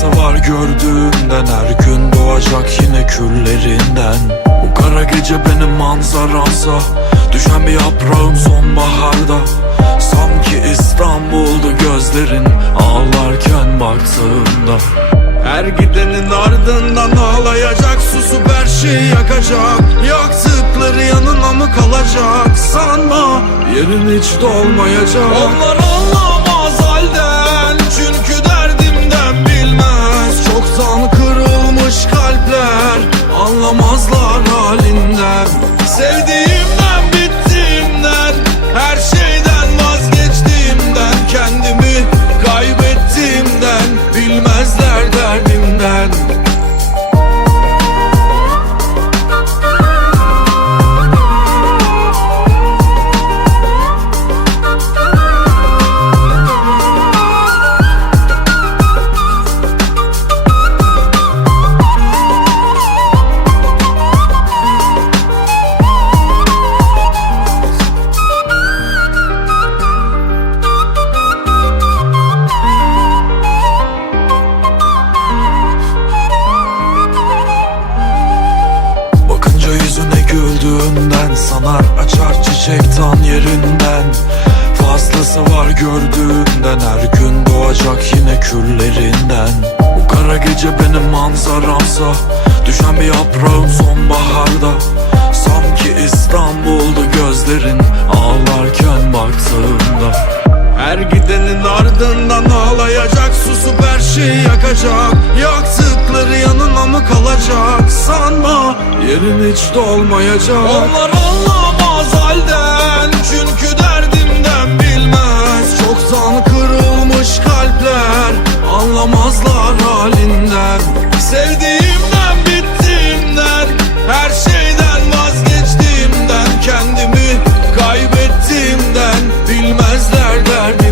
Fazlası var gördüğümden Her gün doğacak yine küllerinden. Bu kara gece benim manzaramsa Düşen bir yaprağım sonbaharda. Sanki İstanbul'du gözlerin Ağlarken baktığımda. Her gidenin ardından ağlayacak Susup her şeyi yakacak. Yaktıkları yanına mı kalacak? Sanma yerin hiç dolmayacak. Onlar anlamaz Sanar açar çiçek tan yerinden. Fazlası var gördüğünden Her gün doğacak yine küllerinden. Bu kara gece benim manzaramsa Düşen bir yaprağım sonbaharda. Sanki İstanbul'du gözlerin Ağlarken baktığımda. Her gidenin ardından ağlayacak Susup her şeyi yakacak. Yaktıkları yanına mı kalacak? Sanma yerin hiç dolmayacak. Onlar Yazlar halinden. Sevdiğimden bittiğimden Her şeyden vazgeçtiğimden Kendimi kaybettiğimden Bilmezler derdim.